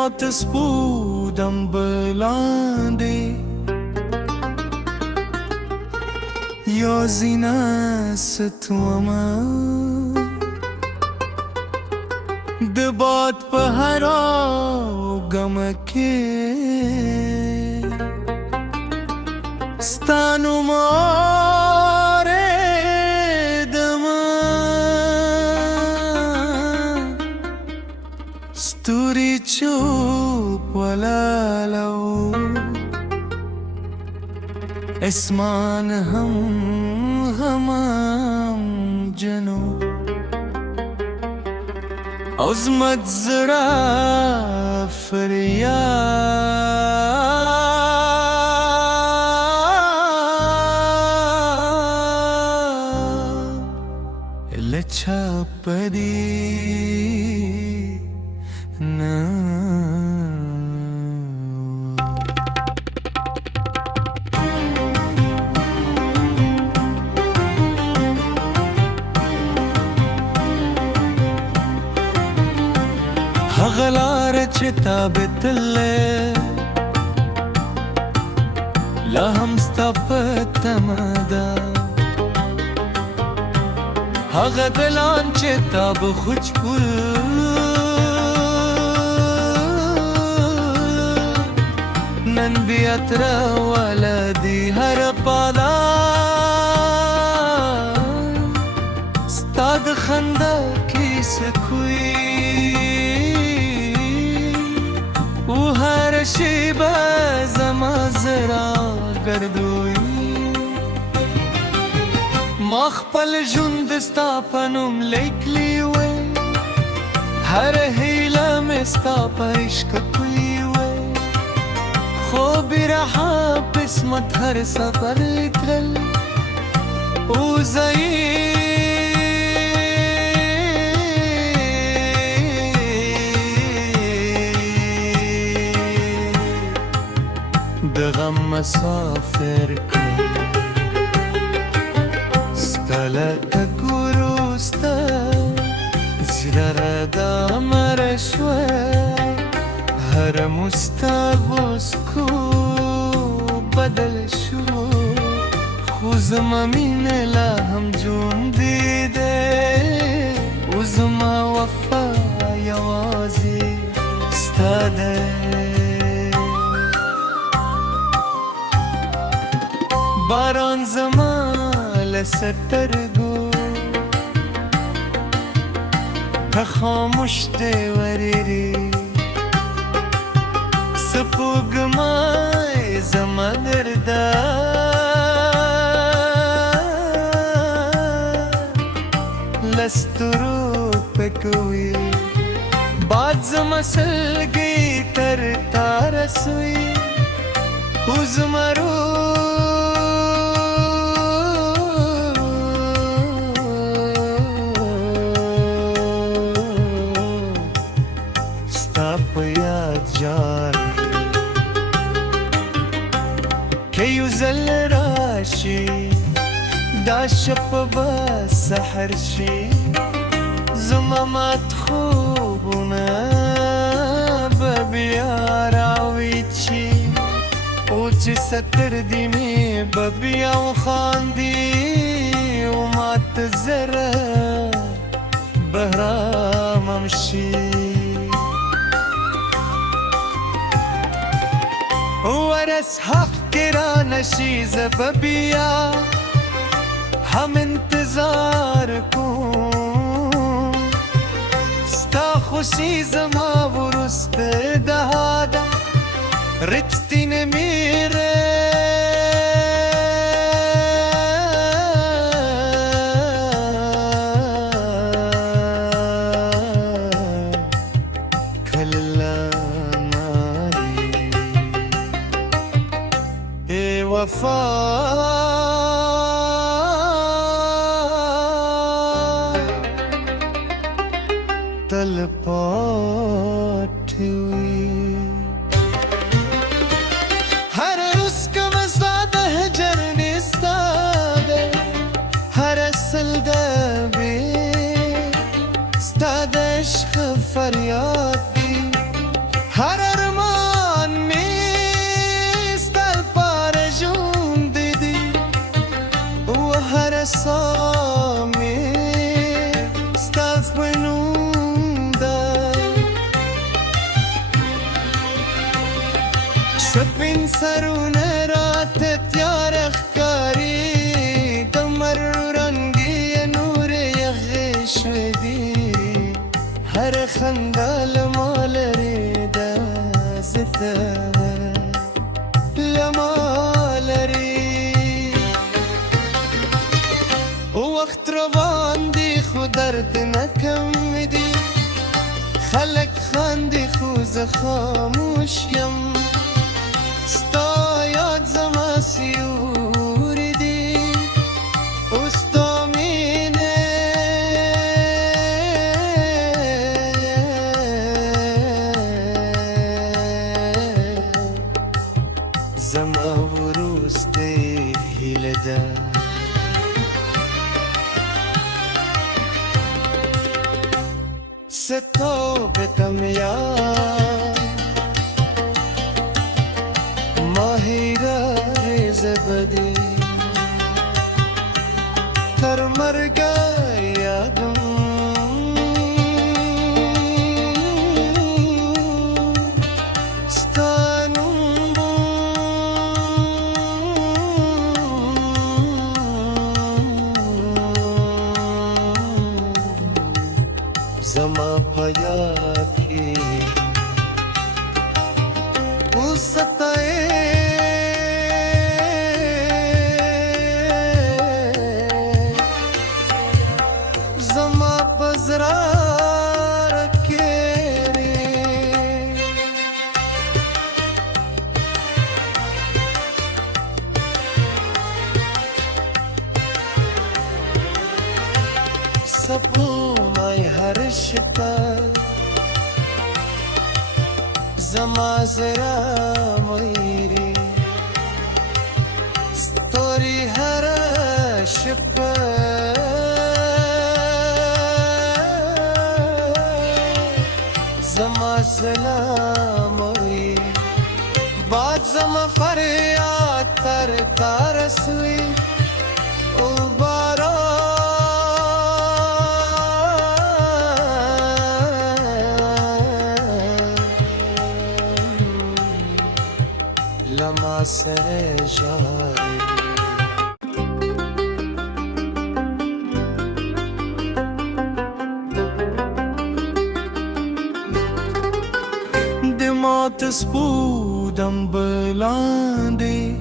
Pietas būdam belandi Jo zinasat wama Debat pahara gamake Stanu more dama Sturi chup walalau Esman hamam jano Azmat zara faryad Lecha padi na Hagalar chita bitlle La hamsta patamada Hagadalan chita bkhujpul Nan biatra waladi harpada Stad khanda ki sakui हर शिबा जमा जरा गर्दोई मखपल जुंदस्ता पनुम लेकलीवे हर हीला में स्तापा इश्क कुलीवे खो बिरहा बिस्मत हर सफर लिखल उज़ई دغم مسافر کن ستلتا گروستا زلردا مرشوه هر مستغوز کو بدل شو خوزما مین لهم جون دیده وزما وفا یوازی ستاده باران زمان لسترگو خاموش دیوریری سپوگ مای زمان دردا لسترو پکوی باد زمان سلگی تر تارسوی وزمارو كيوزل راشي دا شب بسحر شي زمامات خوبنا ببيار عويتشي وچي ستر ديني ببيا وخاندي وما تزرى بهرام امشي ورس حق کرا نشی زببیا هم انتظار کن ستا خوشی زما ورست دهادا رتتی نمیره وفا تلپاتی ہوئی ہر روز کا مزادہ ہے جرنی ستادے ہر اصل دبی ستاد عشق فریادی ہر هر سا می ستاف بنوم دا سپین سرونه رات تیار اخکاری دمر رنگی نور یخ شدی هر خندال مالری دا زده لمالری وقت روان دی خو درد نکم دی خلق خاندی خو ز خاموشیم ستا یاد زما سیوری دی استا مینه زما وروستی هیله ده ستو بتم یار ماهیرا ریز بدی تر مرگا یادم ستانم زما پایاکی وسطای زما پزرا رکری سپو مای هر شتا زما زرا میری ستوری هر شپا زما سلامی باد زما فریاد تر ترسوی او بارا لما سر جاری دمات سپودم بلاندی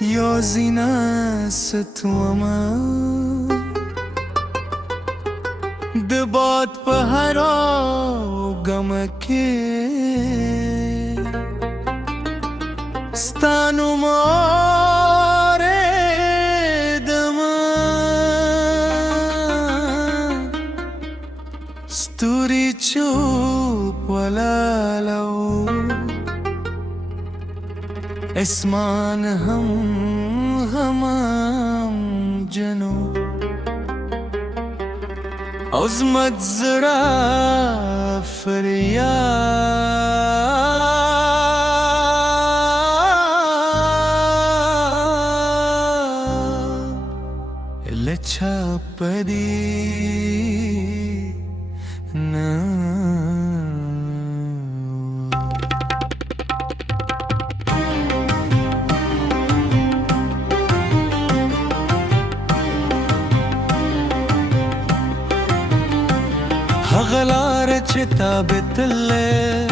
یا زینه ستوما دبات پهرا گمکی ستانو ماره دما ستوری چوب ولالو اسمان هم جنو عظمت زرا فریاد لچا پدی نا هغلار چتا بتله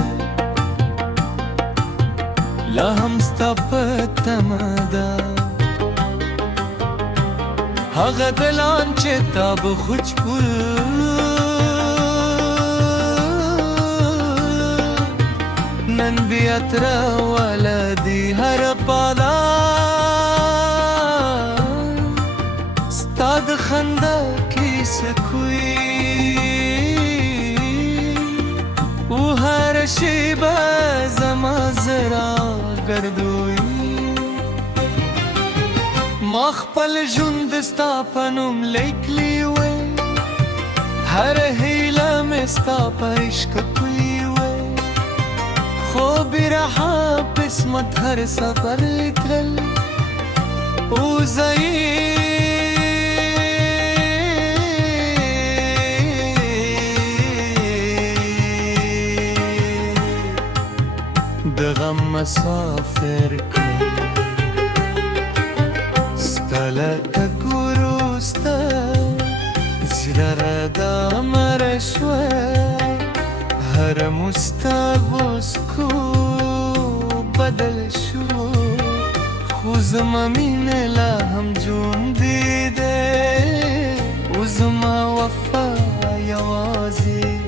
لا هم ستپتمدا هغدلان چتا بخوچ پول نن بیاترا ولدی هر پادا ستاد خندا کی سکوی و هر شیبه زما زرا گردوی ما خپل ژوند ستا په نوم لیکلی وی هر هیله مې ستا په عشق کړی وی خو بې رحم قسمت هر سفر لیکل وزي دغم مسافر كل ستالك كورو ستا زرار دا مرشوه هر مستابوسكو بدل شو وزما مینه لا هم جون دیده وزما وفا یوازی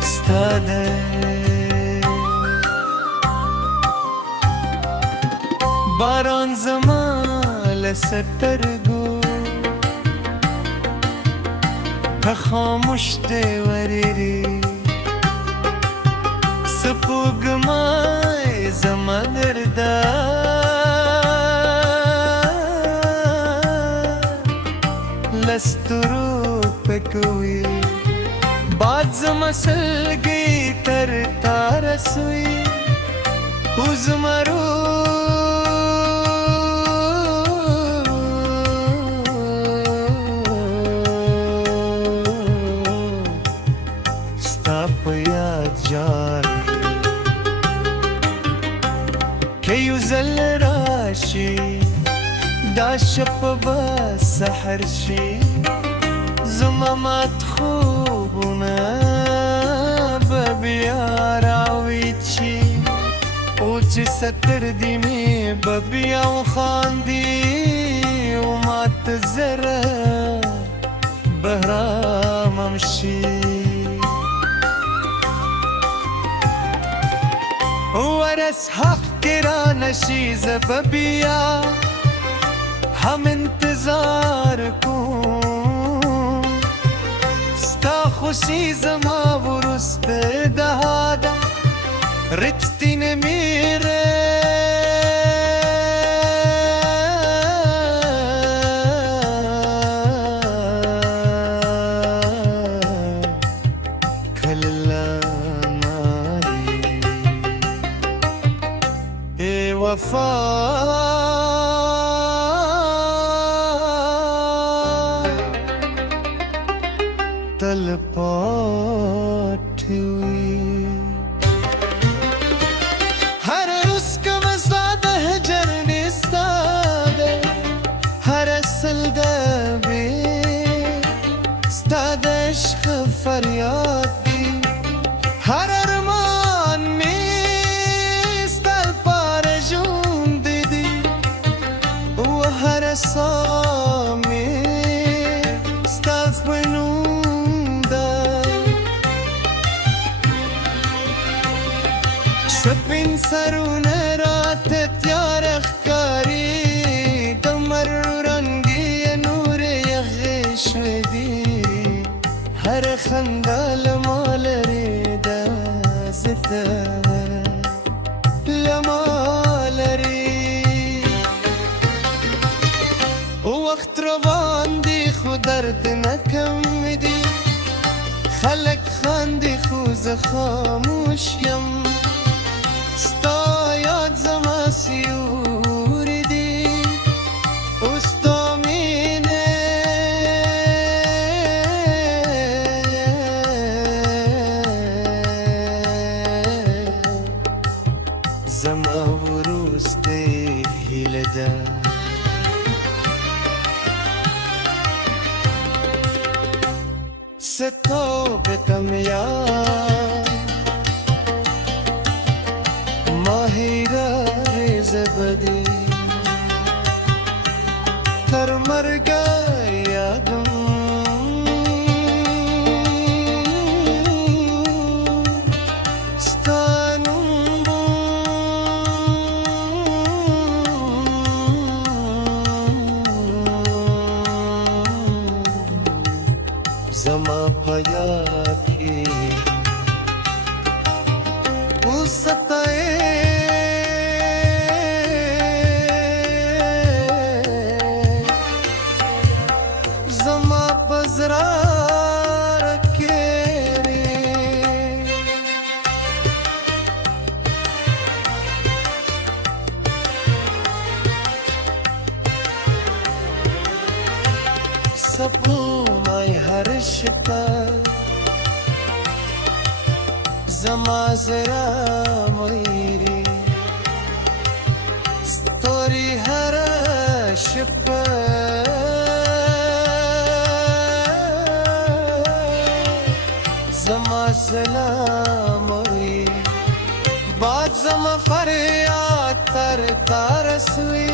ستاده باران زما لسترگو خاموش ده وریری سپوگمای زما درده لسترو پکوی باد زما سلگی تر تارسوی وزمرو ستا په یاد جاری که یو زل راشی دا شپ با سحر شي زما مات خوبونه ببیا راوید شي او چې ستر دی می ببیا و خاندي و مات زره بهرامم شي ورس حق کرا نشی زببیا हम इंतजार को स्ता खुशी जमा वरुस्त दहादा रिश्ती ने मेरे खल्ला नारी ए वफा तल पाठवी हर उसका मसाद है जरने सादे हर असल दबे स्ताद इश्क फरियादी हर अरमान में स्ताल पार जून दीदी वो हर सामे स्ताल बनू سپین سرونه رات تیار اخکاری دمر رنگی نور یغی شویدی هر خندال مالری دازده لمالری وقت روان دی خود درد نکم دی خلق خاندی خوز خاموشیم ستا یاد زما سیوری دی استا مینه زما وروست هیله ده ستا بتم یاد ماهیره زبدی تر مرگ یادم ستانم زما پیاکی او ستای सपूमाय हर्षता जमा जरा मोरी स्तोरी हर्षप जमा सलामोरी बात जमा फरियाद तर तारसवी